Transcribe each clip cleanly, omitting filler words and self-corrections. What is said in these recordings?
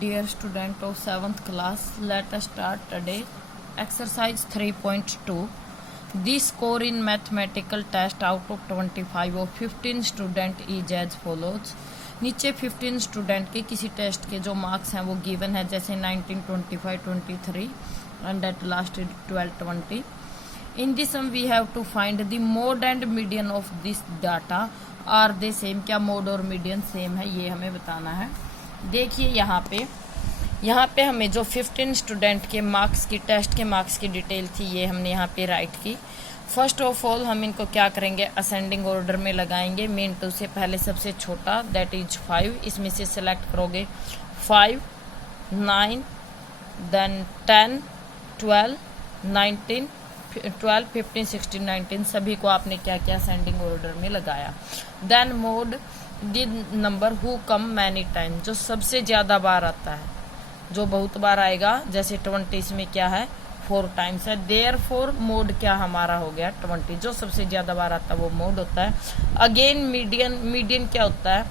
Dear student of 7th class, let us start today. Exercise 3.2. The score in mathematical test out of 25 of 15 student is as follows. नीचे 15 student के किसी test के जो marks हैं वो given है, जैसे 19, 25, 23 and at last 12, 20. In this sum we have to find the mode and median of this data. Are they same? क्या मोड और मीडियन सेम है, ये हमें बताना है. देखिए यहाँ पे हमें जो 15 स्टूडेंट के मार्क्स की टेस्ट के मार्क्स की डिटेल थी, ये हमने यहाँ पे राइट की. फर्स्ट ऑफ ऑल हम इनको क्या करेंगे, असेंडिंग ऑर्डर में लगाएंगे. मीन टू से पहले सबसे छोटा दैट इज 5, इसमें से सिलेक्ट करोगे 5, 9, देन 10, 12, 19, 12, 15, 16, 19 सभी को आपने क्या किया, असेंडिंग ऑर्डर में लगाया. Then mode the number who come many time, जो सबसे ज़्यादा बार आता है, जो बहुत बार आएगा, जैसे 20 में क्या है 4 टाइम्स है. देयरफॉर मोड क्या हमारा हो गया 20, जो सबसे ज़्यादा बार आता है वो मोड होता है. अगेन मीडियन क्या होता है,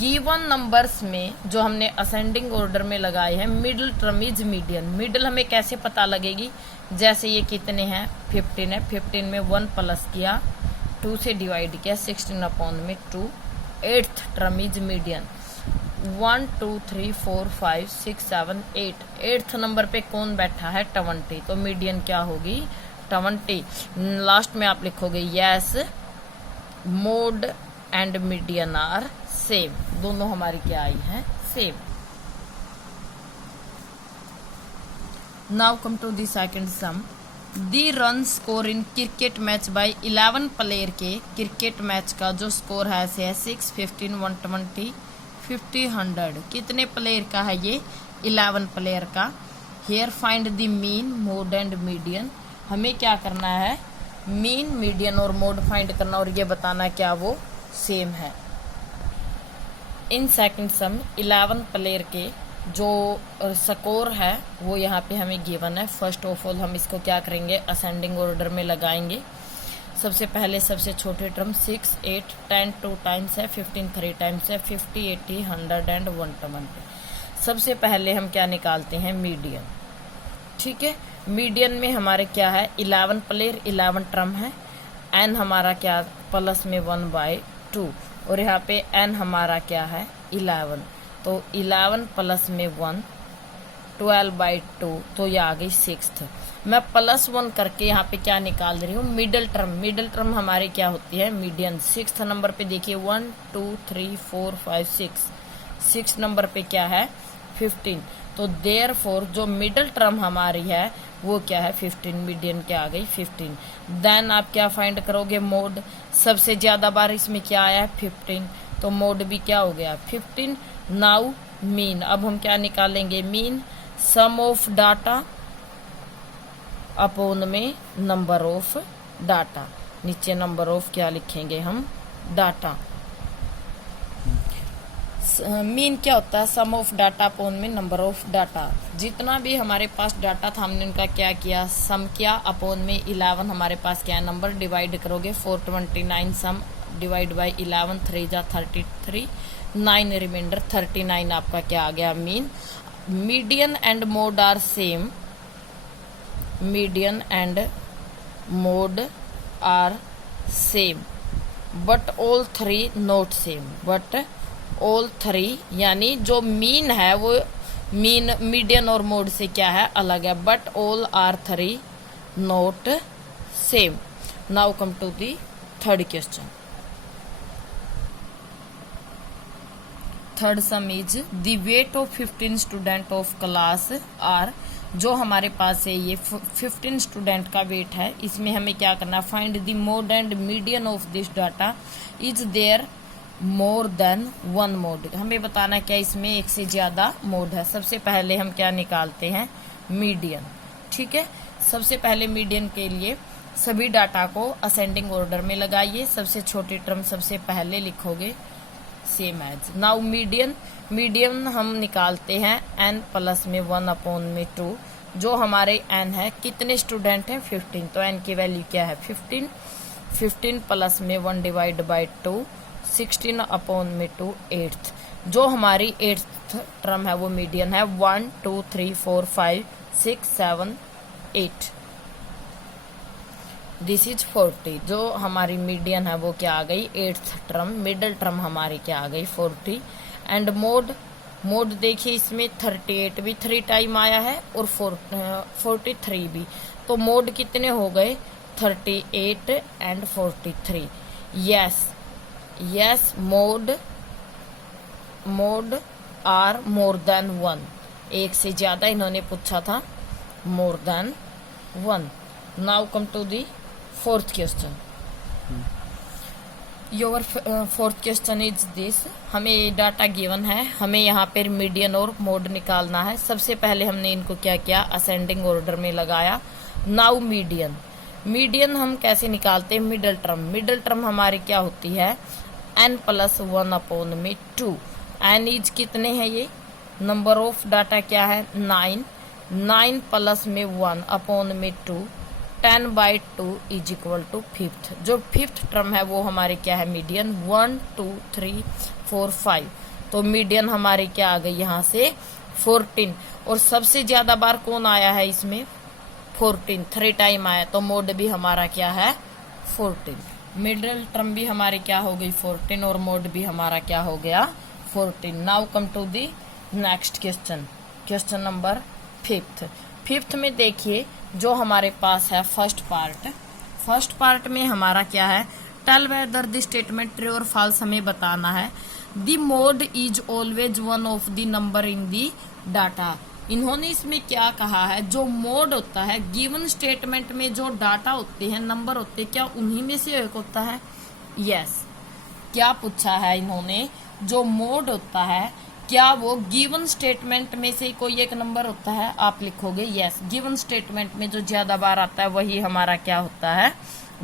गिवन नंबर्स में जो हमने असेंडिंग ऑर्डर में लगाए हैं, middle term is median. Middle हमें कैसे पता लगेगी, जैसे ये कितने हैं 15 है, 15 में 1 प्लस किया, 2 से डिवाइड किया, 16 अपॉन में 2. 8th term is median. 1, 2, 3, 4, 5, 6, 7, 8. 8th number पे कौन बैठा है 20, तो मीडियन क्या होगी 20. लास्ट में आप लिखोगे yes mode and median are same, दोनों हमारी क्या आई है same. Now come to the second sum. The run score in cricket match by 11 player के क्रिकेट मैच का जो स्कोर है ऐसे है 6, 15, 120, 50, 100. कितने प्लेयर का है ये 11 प्लेयर का. Here find the mean mode and median. हमें क्या करना है, मीन मीडियन और मोड फाइंड करना और ये बताना क्या वो सेम है. इन सेकंड सम 11 प्लेयर के जो स्कोर है वो यहाँ पे हमें गिवन है. फर्स्ट ऑफ ऑल हम इसको क्या करेंगे, असेंडिंग ऑर्डर में लगाएंगे. सबसे पहले सबसे छोटे टर्म 6, 8, 10 2 टाइम्स है, 15 3 टाइम्स है, 50, 80, 100 एंड 120. सबसे पहले हम क्या निकालते हैं, मीडियन. ठीक है, मीडियन में हमारे क्या है 11 प्लेयर, 11 टर्म है. एन हमारा क्या प्लस में 1/2 और यहाँ पे एन हमारा क्या है 11, तो 11 प्लस में 1 12/2, तो ये आ गई 6th. मैं +1 करके यहाँ पे क्या निकाल रही हूँ, मिडिल टर्म. मिडिल टर्म हमारी क्या होती है मीडियन. 6th नंबर पे देखिए 1, 2, 3, 4, 5, 6. 6 नंबर पे क्या है 15, तो देयरफॉर जो मिडिल टर्म हमारी है वो क्या है 15. मीडियन क्या आ गई 15. देन आप क्या फाइंड करोगे, मोड. सबसे ज्यादा बार इसमें क्या आया है 15, तो मोड भी क्या हो गया 15. नाउ मीन, अब हम क्या निकालेंगे, mean sum of data upon में नंबर ऑफ डाटा. नीचे नंबर ऑफ क्या लिखेंगे हम, डाटा. मीन क्या होता है, सम ऑफ डाटा अपॉन में नंबर ऑफ डाटा. जितना भी हमारे पास डाटा था हमने उनका क्या किया, सम किया. अपॉन में 11 हमारे पास क्या है नंबर, डिवाइड करोगे 429 सम डिवाइड बाई 11, 3 जा 33, 9 रिमाइंडर 39 आपका क्या आ गया mean. Median and mode are same. Median and mode are same but all 3 not same. But all 3 यानी जो मीन है वो मीन मीडियन और मोड से क्या है अलग है. But all are 3 not same. Now come to the third question. Third sum is the weight of 15 student of class are. जो हमारे पास है ये 15 स्टूडेंट का वेट है. इसमें हमें क्या करना है, find the mode and median of this data. Is there more than 1 mode. हमें बताना क्या इसमें एक से ज्यादा मोड है. सबसे पहले हम क्या निकालते हैं, मीडियन. ठीक है, सबसे पहले मीडियन के लिए सभी डाटा को असेंडिंग ऑर्डर में लगाइए. सबसे छोटी टर्म सबसे पहले लिखोगे सेम एज. नाउ मीडियन हम निकालते हैं n प्लस में 1 अपॉन में 2. जो हमारे n है, कितने स्टूडेंट हैं 15, तो n की वैल्यू क्या है 15. 15 प्लस में 1 डिवाइड बाई 2, 16 अपॉन में 2 8th. जो हमारी 8th टर्म है वो मीडियन है। 1 2 3 4 5 6 7 8, दिस इज 40। जो हमारी मीडियन है वो क्या आ गई, 8th टर्म। मिडिल टर्म हमारी क्या आ गई, 40। एंड मोड देखिए इसमें 38 भी 3 टाइम आया है और 43 भी, तो मोड कितने हो गए, 38 and 43। Yes mode are more than 1, एक से ज्यादा इन्होंने पूछा था, more than 1। Now come to the fourth question. Your fourth question is this. हमें डाटा गिवन है, हमें यहाँ पर मीडियन और मोड निकालना है। सबसे पहले हमने इनको क्या किया, असेंडिंग ऑर्डर में लगाया। नाउ मीडियन हम कैसे निकालते हैं, मिडिल टर्म हमारी क्या होती है, n+1 अपॉन में 2। n इज कितने हैं ये, नंबर ऑफ डाटा क्या है 9 प्लस में 1 अपॉन में 2, 10/2 इज इक्वल टू 5th। जो 5th टर्म है वो हमारी क्या है, मीडियन 1 2 3 4 5। तो मीडियन हमारी क्या आ गई यहाँ से 14। और सबसे ज्यादा बार कौन आया है इसमें, 14, 3 टाइम आया, तो मोड भी हमारा क्या है 14। मिडिल टर्म भी हमारी क्या हो गई 14 और मोड भी हमारा क्या हो गया 14। Now come to the next question number 5th में देखिए जो हमारे पास है फर्स्ट पार्ट में हमारा क्या है, tell whether the statement true और फॉल्स हमें बताना है। The mode is always one of the number in the data. इन्होंने इसमें क्या कहा है, जो मोड होता है गिवन स्टेटमेंट में जो डाटा होते हैं, नंबर होते हैं, क्या उन्हीं में से एक होता है। यस, क्या पूछा है इन्होंने, जो मोड होता है क्या वो गिवन स्टेटमेंट में से कोई एक नंबर होता है। आप लिखोगे यस, गिवन स्टेटमेंट में जो ज्यादा बार आता है वही हमारा क्या होता है,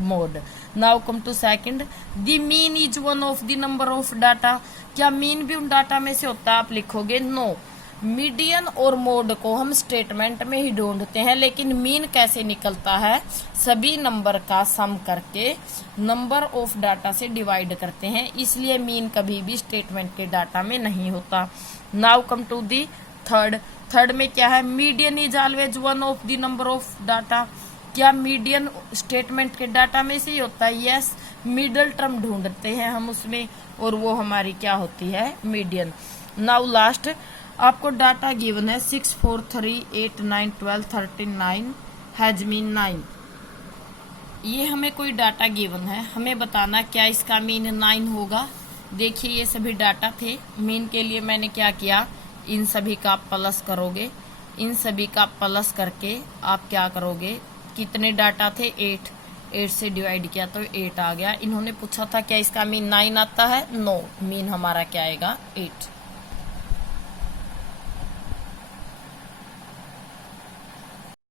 mode. Now come to second, the mean is one of the number of data. क्या मीन भी उन डाटा में से होता है, आप लिखोगे नो। मीडियन और मोड को हम स्टेटमेंट में ही ढूंढते हैं, लेकिन मीन कैसे निकलता है, सभी नंबर का सम करके नंबर ऑफ डाटा से डिवाइड करते हैं, इसलिए मीन कभी भी स्टेटमेंट के डाटा में नहीं होता। Now come to the third में क्या है, median is always one of the number of data. क्या मीडियन स्टेटमेंट के डाटा में से ही होता है। यस, मिडिल टर्म ढूंढते हैं हम उसमें और वो हमारी क्या होती है, मीडियन। नाउ लास्ट, आपको डाटा गिवन है 6 4 3 8 9 12 13 9 हैज मीन 9। ये हमें कोई डाटा गिवन है, हमें बताना क्या इसका मीन 9 होगा। देखिए ये सभी डाटा थे, मीन के लिए मैंने क्या किया, इन सभी का प्लस करोगे, इन सभी का प्लस करके आप क्या करोगे, कितने डाटा थे 8 से डिवाइड किया तो 8 आ गया। इन्होंने पूछा था क्या इसका मीन 9 आता है, नो, मीन हमारा क्या आएगा 8।